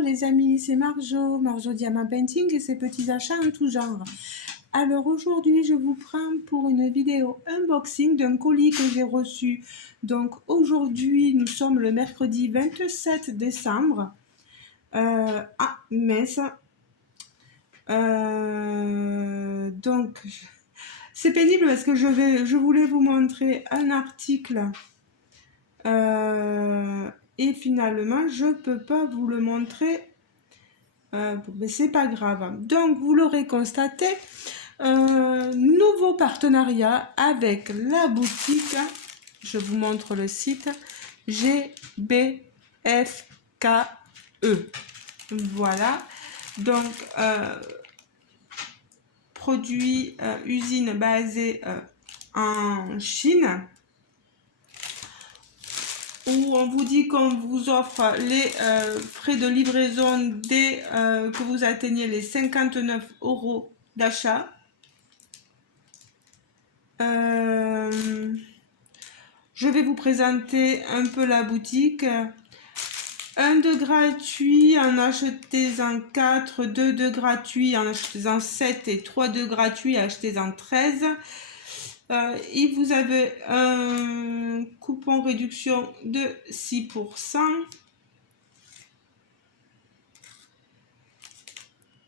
les amis, c'est Marjo Diamant Painting et ses petits achats en tout genre. Alors aujourd'hui je vous prends pour une vidéo unboxing d'un colis que j'ai reçu. Donc aujourd'hui nous sommes le mercredi 27 décembre. Ah mince. Donc c'est pénible parce que je voulais vous montrer un article. Et finalement je peux pas vous le montrer, mais c'est pas grave. Donc vous l'aurez constaté, nouveau partenariat avec la boutique, je vous montre le site, GBFKE. Voilà, donc produit usine basée en Chine, où on vous dit qu'on vous offre les frais de livraison dès que vous atteignez les 59 € d'achat. Je vais vous présenter un peu la boutique. 1 de gratuit en achetez-en 4, 2 de gratuit en achetez-en 7 et 3 de gratuit achetez-en 13. Et vous avez un coupon réduction de 6%.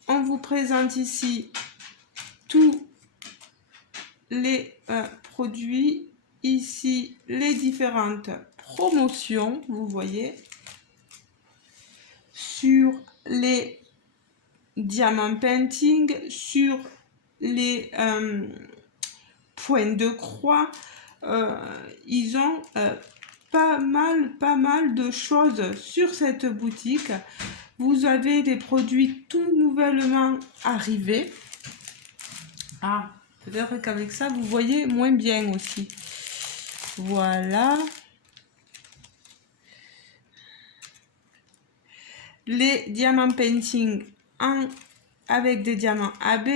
On vous présente ici tous les produits, ici les différentes promotions, vous voyez, sur les diamants painting, sur les points de croix. Ils ont pas mal de choses sur cette boutique. Vous avez des produits tout nouvellement arrivés. Ah, peut-être qu'avec ça vous voyez moins bien aussi. Voilà, les diamants painting avec des diamants AB,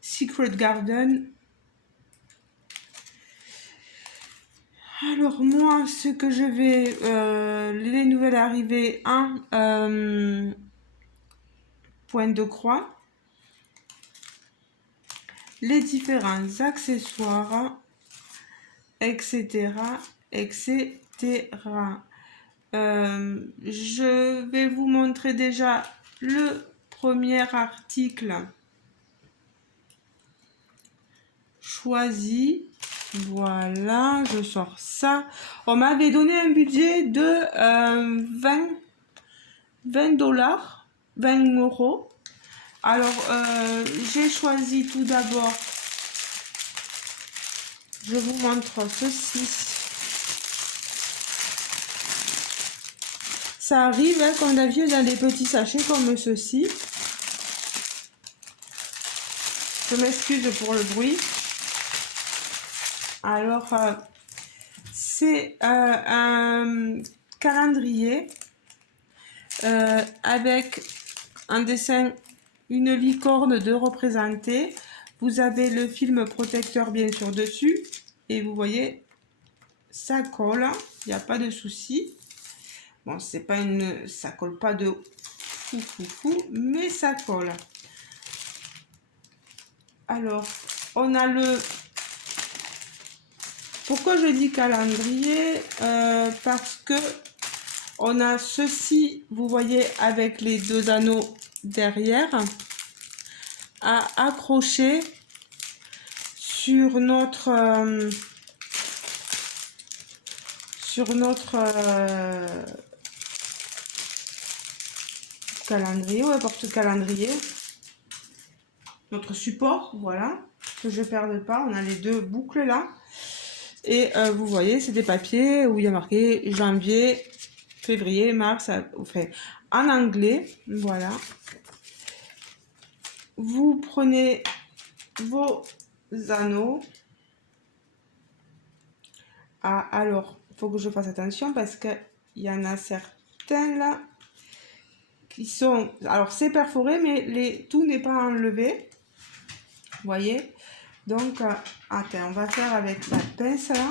Secret Garden. Alors moi, ce que je vais, les nouvelles arrivées en point de croix, les différents accessoires, etc., etc. Je vais vous montrer déjà le premier article choisi. Voilà, je sors ça. On m'avait donné un budget de 20 dollars, 20 €. Alors, j'ai choisi tout d'abord, je vous montre ceci. Ça arrive, hein, comme d'habitude, dans des petits sachets comme ceci. Je m'excuse pour le bruit. Alors, c'est un calendrier avec un dessin, une licorne de représenter. Vous avez le film protecteur bien sûr dessus. Et vous voyez, ça colle, il n'y a pas de souci. Bon, c'est pas ça colle pas de fou, mais ça colle. Alors, on a le... Pourquoi je dis calendrier? Parce que on a ceci, vous voyez, avec les 2 anneaux derrière, à accrocher sur notre calendrier, ou porte-calendrier, notre support, voilà, que je ne perde pas. On a les 2 boucles là, et vous voyez, c'est des papiers où il y a marqué janvier, février, mars, enfin, en anglais. Voilà, vous prenez vos anneaux. Ah, alors, il faut que je fasse attention parce que il y en a certains là qui sont... Alors, c'est perforé, mais tout n'est pas enlevé. Vous voyez? Donc, attends, on va faire avec la pince là.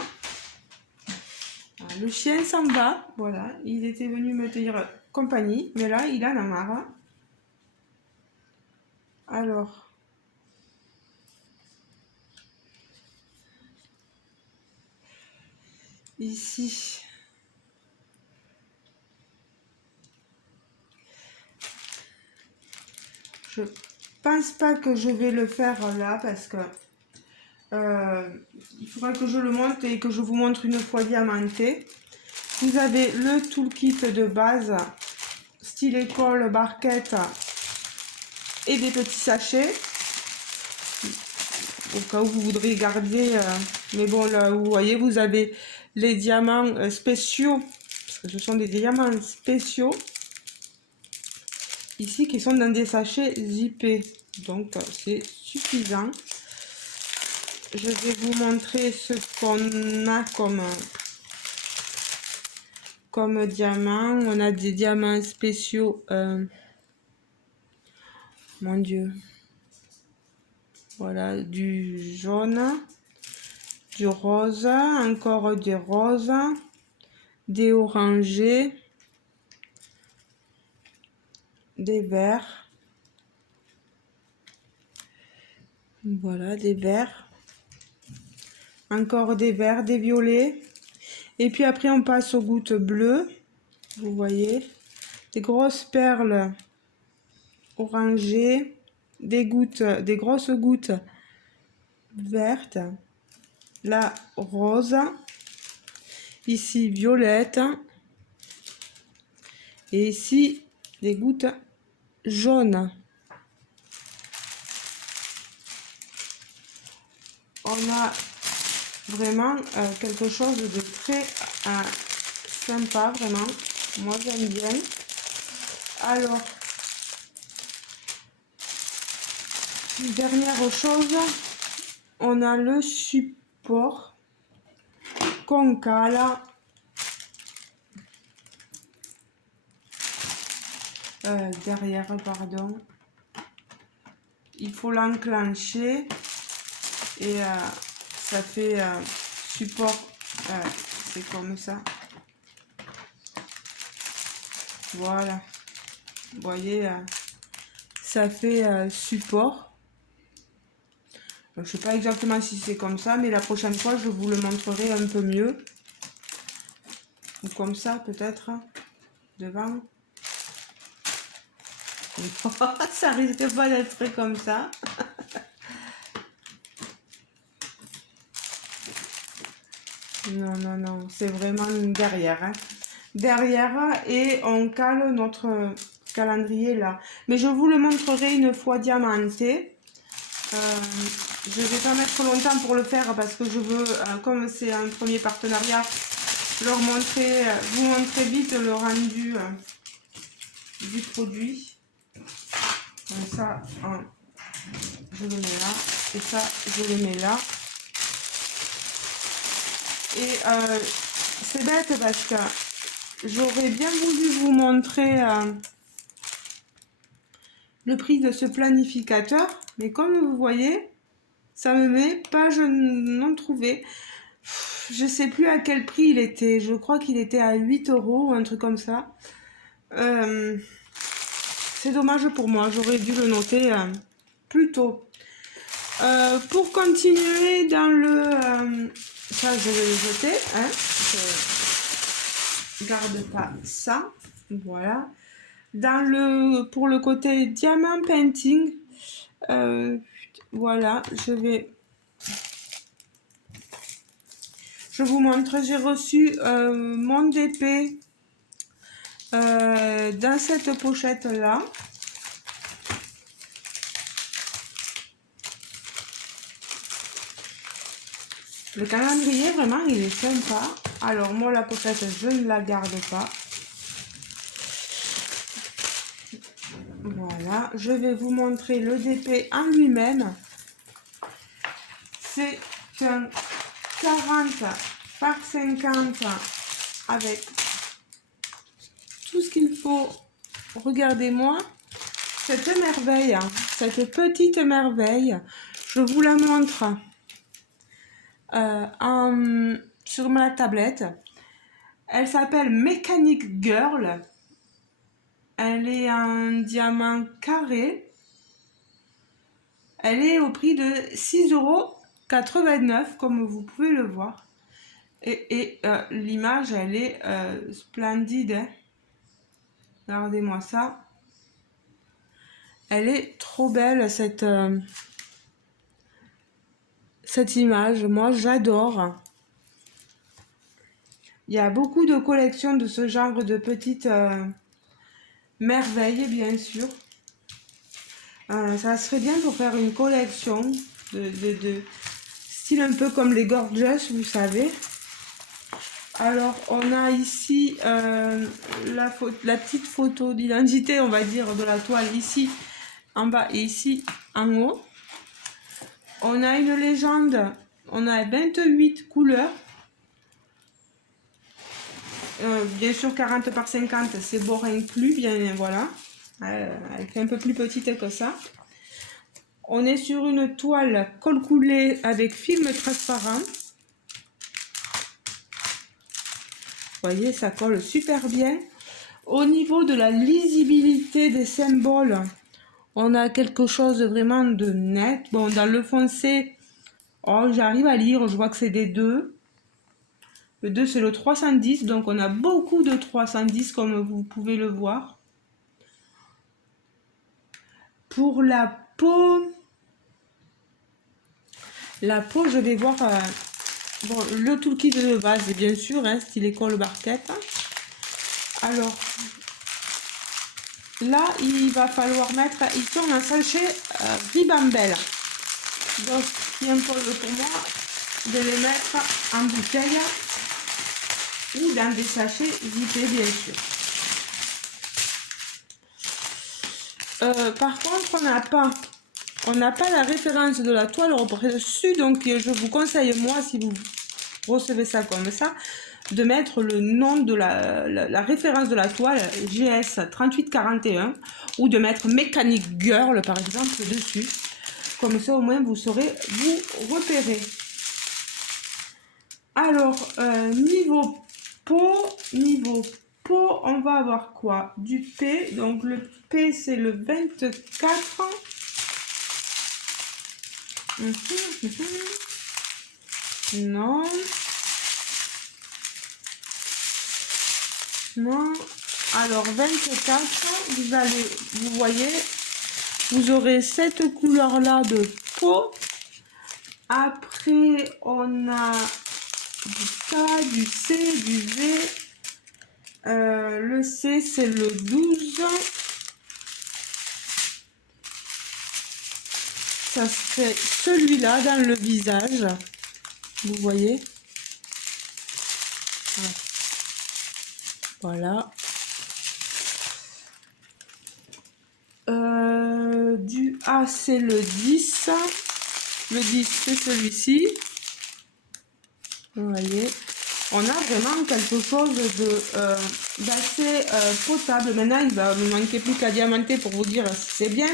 Le chien s'en va. Voilà, il était venu me dire compagnie, mais là, il en a marre. Alors, ici, je pense pas que je vais le faire là parce que il faudra que je le monte et que je vous montre une fois diamanté. Vous avez le toolkit de base, stylet colle, barquette et des petits sachets. Au cas où vous voudriez garder, mais bon là vous voyez, vous avez les diamants spéciaux, parce que ce sont des diamants spéciaux, ici qui sont dans des sachets zippés, donc c'est suffisant. Je vais vous montrer ce qu'on a comme diamant. On a des diamants spéciaux, mon Dieu, voilà, du jaune, du rose, encore des roses, des orangés, des verts, voilà, des verts, encore des verts, des violets, et puis après on passe aux gouttes bleues, vous voyez, des grosses perles orangées, des grosses gouttes vertes, la rose, ici violette, et ici des gouttes jaunes. On a vraiment quelque chose de très sympa, vraiment. Moi j'aime bien. Alors, dernière chose, on a le support qu'on cale derrière, pardon. Il faut l'enclencher et ça fait support, c'est comme ça. Voilà, vous voyez, ça fait support. Donc, je sais pas exactement si c'est comme ça, mais la prochaine fois je vous le montrerai un peu mieux. Ou comme ça peut-être, devant. Ça risque pas d'être comme ça. Non, non, non, c'est vraiment derrière. Hein. Derrière, et on cale notre calendrier là. Mais je vous le montrerai une fois diamanté. Je vais pas mettre longtemps pour le faire parce que je veux, comme c'est un premier partenariat, leur montrer, vous montrer vite le rendu du produit. Donc ça, je le mets là, et ça, je le mets là. Et c'est bête parce que j'aurais bien voulu vous montrer le prix de ce planificateur, mais comme vous voyez, ça me met page non trouvée. Je sais plus à quel prix il était, je crois qu'il était à 8 € ou un truc comme ça. C'est dommage pour moi, j'aurais dû le noter plus tôt. Pour continuer dans le... ça, je vais le jeter. Hein, je garde pas ça. Voilà. Pour le côté diamant painting, voilà, je vous montre. J'ai reçu mon DP dans cette pochette là. Le calendrier, vraiment, il est sympa. Alors, moi, la pochette, je ne la garde pas. Voilà, je vais vous montrer le DP en lui-même. C'est un 40 par 50 avec tout ce qu'il faut. Regardez-moi cette merveille, cette petite merveille. Je vous la montre sur ma tablette. Elle s'appelle Mechanic Girl. Elle est en diamant carré. Elle est au prix de 6,89 € comme vous pouvez le voir. Et l'image, elle est splendide. Hein. Regardez-moi ça. Elle est trop belle cette image. Moi, j'adore. Il y a beaucoup de collections de ce genre de petites merveilles, bien sûr. Ça serait bien pour faire une collection de style un peu comme les Gorgeous, vous savez. Alors, on a ici la petite photo d'identité, on va dire, de la toile ici en bas et ici en haut. On a une légende, on a 28 couleurs. Bien sûr, 40 par 50, c'est bord inclus, bien voilà. Elle fait un peu plus petite que ça. On est sur une toile col coulé avec film transparent. Vous voyez, ça colle super bien. Au niveau de la lisibilité des symboles, on a quelque chose vraiment de net. Bon, dans le foncé, oh, j'arrive à lire, je vois que c'est des 2. Le 2, c'est le 310, donc on a beaucoup de 310 comme vous pouvez le voir. Pour la peau, je vais voir bon, le toolkit de base, bien sûr, hein, style école barquette. Alors, là, il va falloir mettre ici on a un sachet Ribambelle. Donc, il impose pour moi de les mettre en bouteille ou dans des sachets zippés, bien sûr. Par contre, on n'a pas la référence de la toile au-dessus, donc je vous conseille, moi, si vous recevez ça comme ça, de mettre le nom de la référence de la toile, GS 3841, ou de mettre Mechanic Girl, par exemple, dessus. Comme ça, au moins, vous saurez vous repérer. Alors, niveau peau, on va avoir quoi? Du P, donc le P, c'est le 24. Non. Non. Alors, 24, vous voyez, vous aurez cette couleur-là de peau. Après, on a du K, du C, du V. Le C, c'est le 12. Ça serait celui-là dans le visage. Vous voyez? Voilà. Du A, c'est le 10. Le 10, c'est celui-ci. Vous voyez? On a vraiment quelque chose d'assez potable. Maintenant, il va me manquer plus qu'à diamanter pour vous dire si c'est bien.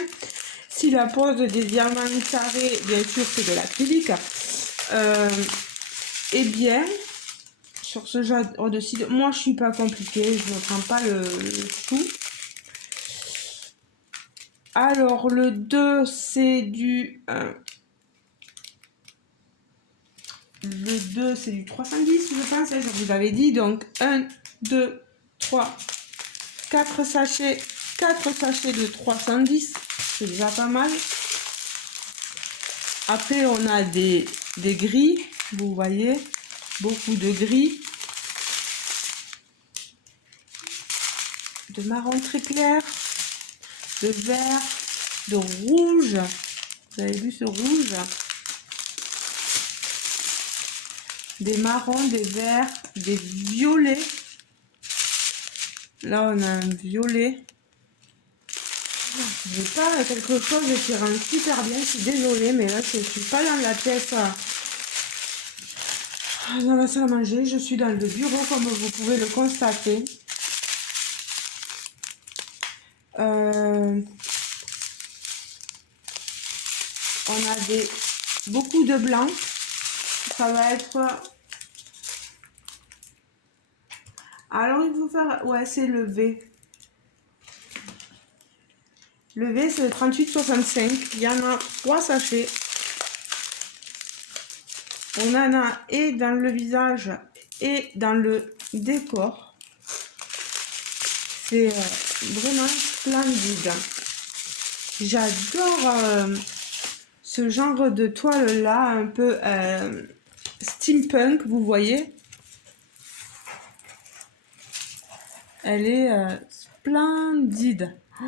Si la pose des diamants carrés, bien sûr, c'est de l'acrylique. Eh bien, sur ce genre de site, moi, je suis pas compliquée. Je ne prends pas le tout. Alors, le 2, c'est du... le 2, c'est du 310, je pense, je vous avais dit. Donc, 1, 2, 3, 4 sachets. 4 sachets de 310. C'est déjà pas mal. Après, on a des gris. Vous voyez, beaucoup de gris. De marron très clair. De vert. De rouge. Vous avez vu ce rouge? Des marrons, des verts, des violets. Là, on a un violet. J'ai pas quelque chose qui rend super bien. Je suis désolée, mais là, je suis pas dans la pièce, dans la salle à manger. Je suis dans le bureau, comme vous pouvez le constater. On a beaucoup de blanc. Ça va être... Alors, il faut faire... Ouais, c'est le V. Le V, c'est le 38,65. Il y en a 3 sachets. On en a et dans le visage et dans le décor. C'est vraiment splendide. J'adore ce genre de toile là, un peu steampunk, vous voyez. Elle est splendide. Oh,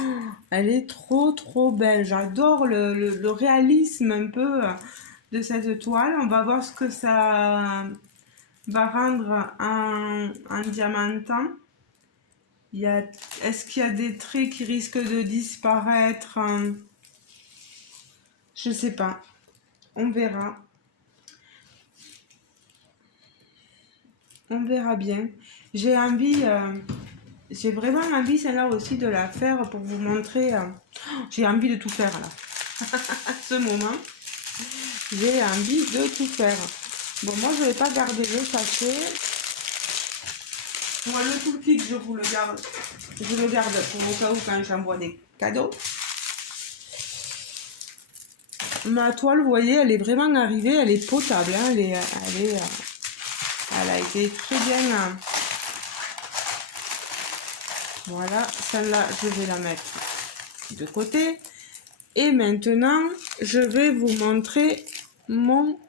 elle est trop belle. J'adore le réalisme un peu de cette toile. On va voir ce que ça va rendre en diamantant. Est-ce qu'il y a des traits qui risquent de disparaître? Je sais pas. On verra. On verra bien. J'ai envie, j'ai vraiment envie celle-là aussi de la faire pour vous montrer. J'ai envie de tout faire là. À ce moment, j'ai envie de tout faire. Bon, moi je vais pas garder le sachet. Moi le toolkit, je vous le garde. Je le garde pour au cas où quand j'envoie des cadeaux. Ma toile, vous voyez, elle est vraiment arrivée, elle est potable, hein, elle a été très bien. Voilà, celle-là, je vais la mettre de côté. Et maintenant, je vais vous montrer mon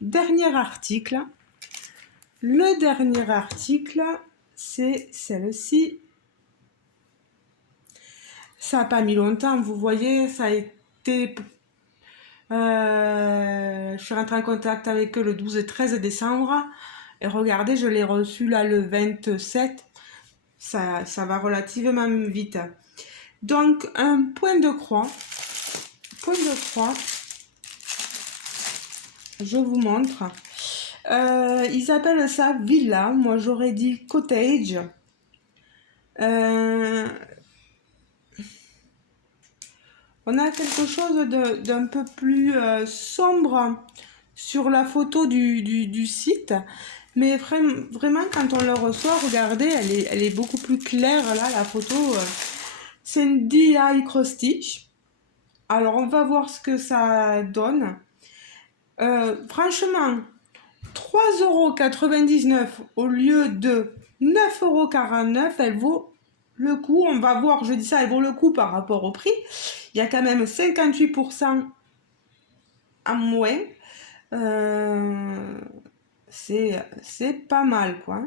dernier article. Le dernier article, c'est celle-ci. Ça n'a pas mis longtemps, vous voyez, ça a été... je suis rentrée en contact avec eux le 12 et 13 décembre. Et regardez, je l'ai reçu là le 27. Ça va relativement vite. Donc, un point de croix. Point de croix. Je vous montre. Ils appellent ça villa. Moi, j'aurais dit cottage. On a quelque chose d'un peu plus sombre sur la photo du site. Mais vraiment, quand on le reçoit, regardez, elle est beaucoup plus claire là, la photo. C'est une DI cross stitch. Alors, on va voir ce que ça donne. Franchement, 3,99 € au lieu de 9,49 €, elle vaut le coup. On va voir, je dis ça, elle vaut le coup par rapport au prix. Il y a quand même 58% en moins. C'est pas mal, quoi.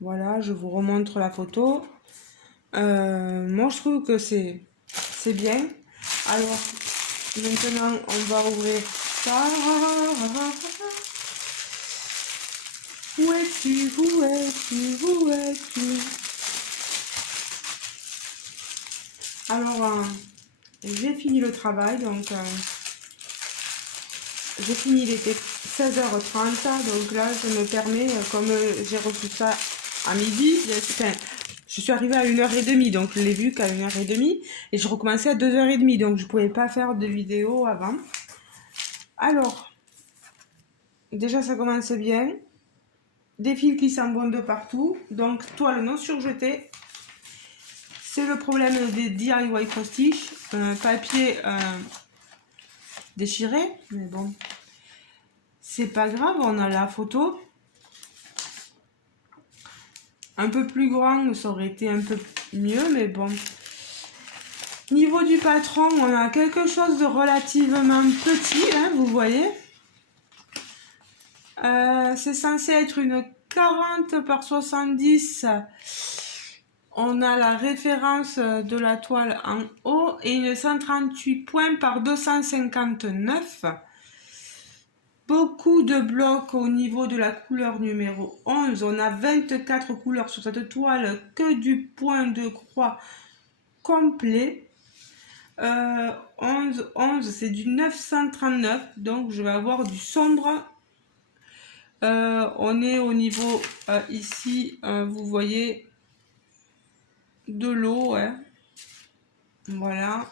Voilà, je vous remontre la photo. Moi, je trouve que c'est bien. Alors, maintenant, on va ouvrir ça. Où es-tu? Où es-tu? Où es-tu? Alors, j'ai fini le travail, donc j'ai fini, il était 16h30, donc là, je me permets, comme j'ai reçu ça à midi, enfin, je suis arrivée à 1h30, donc je l'ai vu qu'à 1h30, et je recommençais à 2h30, donc je pouvais pas faire de vidéo avant. Alors, déjà, ça commence bien. Des fils qui s'embondent de partout, donc toile non surjetée. C'est le problème des DIY cross stitch, papier déchiré, mais bon, c'est pas grave, on a la photo. Un peu plus grand, ça aurait été un peu mieux, mais bon. Niveau du patron, on a quelque chose de relativement petit, hein, vous voyez. C'est censé être une 40 par 70. On a la référence de la toile en haut et une 138 points par 259. Beaucoup de blocs au niveau de la couleur numéro 11. On a 24 couleurs sur cette toile, que du point de croix complet. 11, c'est du 939, donc je vais avoir du sombre. On est au niveau ici, vous voyez, de l'eau, hein. Voilà.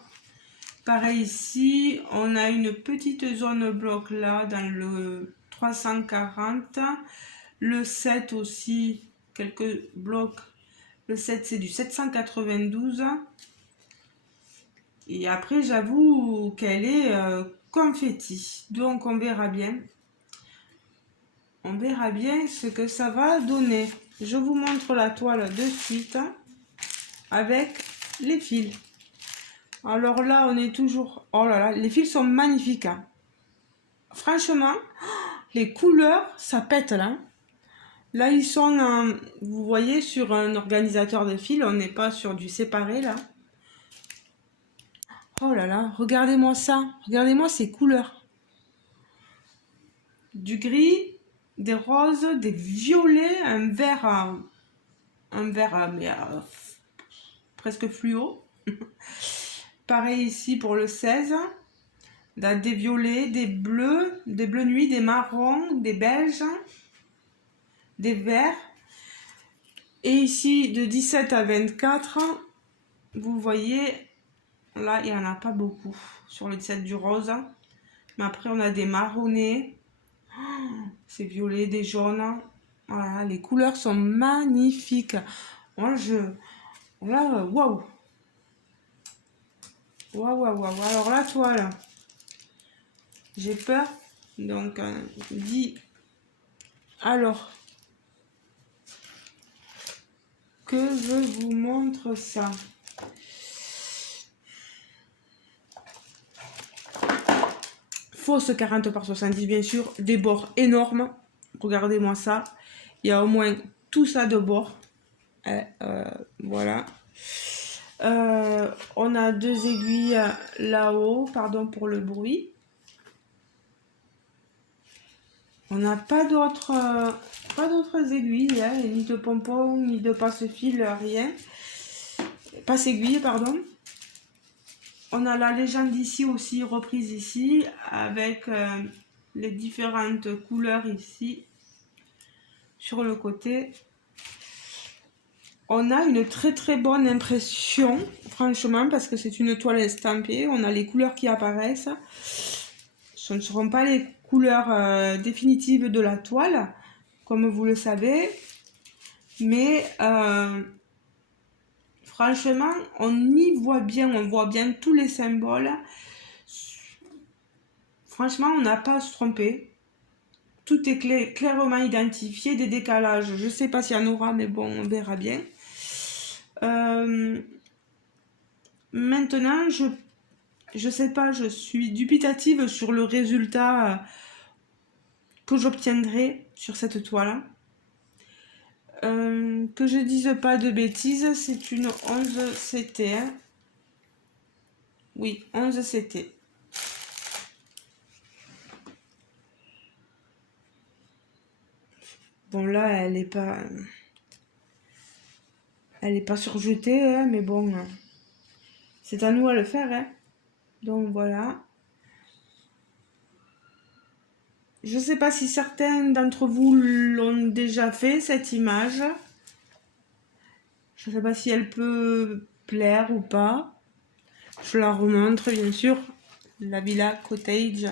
Pareil ici, on a une petite zone bloc là dans le 340, le 7 aussi, quelques blocs, Le 7, c'est du 792. Et après, j'avoue qu'elle est confetti. Donc, on verra bien. On verra bien ce que ça va donner. Je vous montre la toile de suite avec les fils. Alors là, on est toujours... Oh là là, les fils sont magnifiques. Hein. Franchement, les couleurs, ça pète là. Là, ils sont, vous voyez, sur un organisateur de fils. On n'est pas sur du séparé là. Oh là là, regardez-moi ça. Regardez-moi ces couleurs. Du gris, des roses, des violets, un vert mais presque fluo. Pareil ici pour le 16. Des violets, des bleus nuit, des marrons, des beiges, des verts. Et ici, de 17 à 24, vous voyez, là, il n'y en a pas beaucoup sur le 17 du rose. Mais après, on a des marronnés. Oh, c'est violet, des jaunes. Voilà, les couleurs sont magnifiques. Moi, là, waouh! Waouh, waouh, waouh. Alors, la toile, j'ai peur. Donc, je dis, alors, que je vous montre ça. Fausse 40 par 70, bien sûr. Des bords énormes. Regardez-moi ça. Il y a au moins tout ça de bords. Voilà. On a 2 aiguilles là-haut. Pardon pour le bruit. On n'a pas d'autres aiguilles, hein, ni de pompons, ni de passe-fil, rien. Passe-aiguille, pardon. On a la légende ici aussi, reprise ici, avec les différentes couleurs ici, sur le côté. On a une très très bonne impression, franchement, parce que c'est une toile estampée. On a les couleurs qui apparaissent. Ce ne seront pas les couleurs définitives de la toile, comme vous le savez. Mais franchement, on y voit bien, on voit bien tous les symboles. Franchement, on n'a pas à se tromper. Tout est clairement identifié, des décalages. Je ne sais pas s'il y en aura, mais bon, on verra bien. Maintenant, je sais pas, je suis dubitative sur le résultat que j'obtiendrai sur cette toile. Que je dise pas de bêtises, c'est une 11 CT. Hein. Oui, 11 CT. Bon là, elle est pas surjetée, hein, mais bon, c'est à nous à le faire. Hein. Donc voilà. Je sais pas si certains d'entre vous l'ont déjà fait, cette image. Je sais pas si elle peut plaire ou pas. Je la remontre, bien sûr. La Villa Cottage.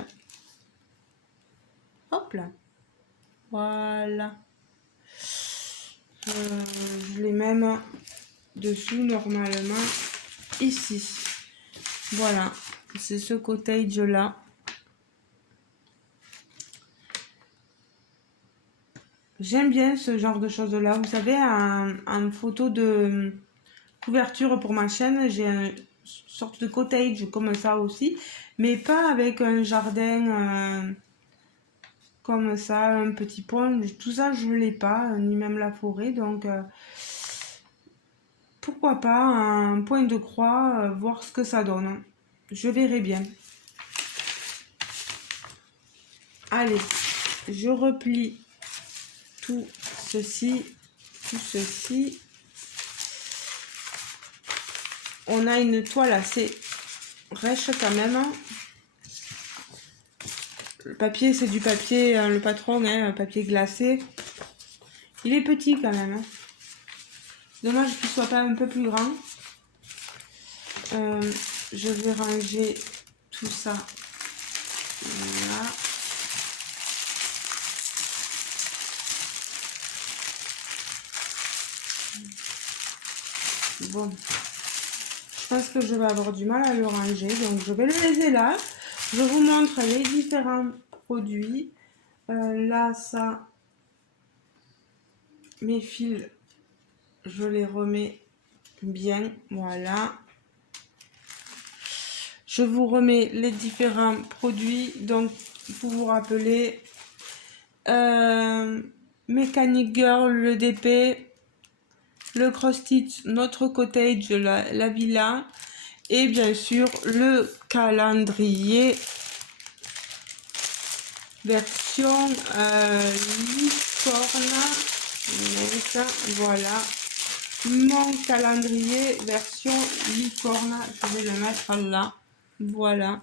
Hop là. Voilà. Je l'ai même dessous normalement. Ici. Voilà. C'est ce cottage là. J'aime bien ce genre de choses là. Vous savez, en photo de couverture pour ma chaîne, j'ai une sorte de cottage comme ça aussi. Mais pas avec un jardin comme ça, un petit pont. Tout ça, je ne l'ai pas, ni même la forêt. Donc, pourquoi pas un point de croix, voir ce que ça donne. Je verrai bien. Allez, je replie tout ceci. On a une toile assez rêche quand même. Le papier, c'est du papier, le patron, un papier glacé. Il est petit quand même. Hein. Dommage qu'il soit pas un peu plus grand. Je vais ranger tout ça. Voilà. Bon, je pense que je vais avoir du mal à le ranger, donc je vais le laisser là. Je vous montre les différents produits. Là, ça, mes fils, je les remets bien, voilà. Je vous remets les différents produits, donc vous vous rappelez, Mechanic Girl, le DP, le Cross-Stitch, notre cottage, la villa, et bien sûr le calendrier version licorne. Voilà, mon calendrier version licorne, je vais le mettre là. Voilà,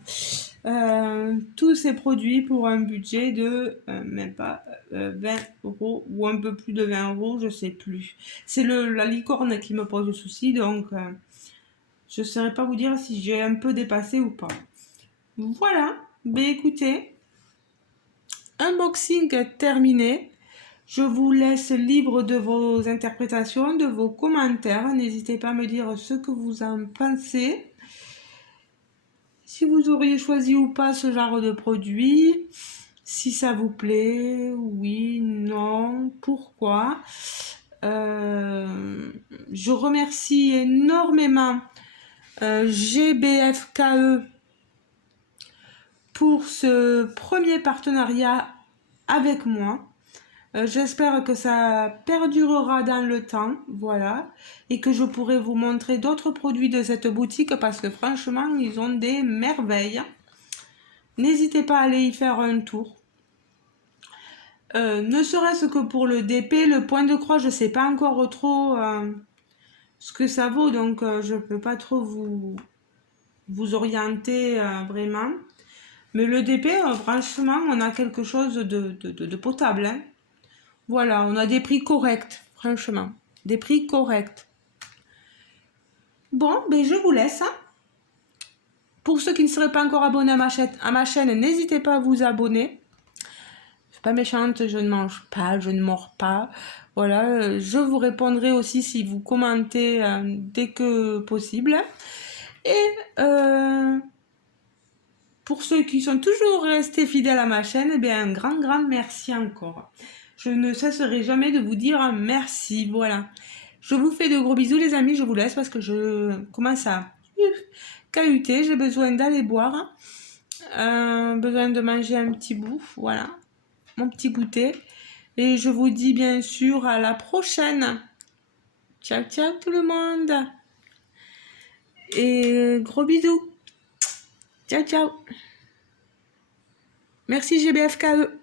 tous ces produits pour un budget de même pas 20 € ou un peu plus de 20 €, je sais plus. C'est la licorne qui me pose souci, donc je ne saurais pas vous dire si j'ai un peu dépassé ou pas. Voilà, ben écoutez, unboxing terminé. Je vous laisse libre de vos interprétations, de vos commentaires. N'hésitez pas à me dire ce que vous en pensez. Si vous auriez choisi ou pas ce genre de produit, si ça vous plaît, oui, non, pourquoi. Je remercie énormément GBFKE pour ce premier partenariat avec moi. J'espère que ça perdurera dans le temps, voilà, et que je pourrai vous montrer d'autres produits de cette boutique parce que franchement, ils ont des merveilles. N'hésitez pas à aller y faire un tour. Ne serait-ce que pour le DP, le point de croix, je ne sais pas encore trop ce que ça vaut, donc je ne peux pas trop vous orienter vraiment. Mais le DP, franchement, on a quelque chose de potable, hein. Voilà, on a des prix corrects, franchement. Des prix corrects. Bon, ben je vous laisse, hein. Pour ceux qui ne seraient pas encore abonnés à ma chaîne, n'hésitez pas à vous abonner. Je suis pas méchante, je ne mange pas, je ne mords pas. Voilà, je vous répondrai aussi si vous commentez dès que possible. Et pour ceux qui sont toujours restés fidèles à ma chaîne, eh bien, un grand merci encore. Je ne cesserai jamais de vous dire merci. Voilà. Je vous fais de gros bisous, les amis. Je vous laisse parce que je commence à cahuter. J'ai besoin d'aller boire. Besoin de manger un petit bout. Voilà. Mon petit goûter. Et je vous dis bien sûr à la prochaine. Ciao, ciao tout le monde. Et gros bisous. Ciao, ciao. Merci GBFKE.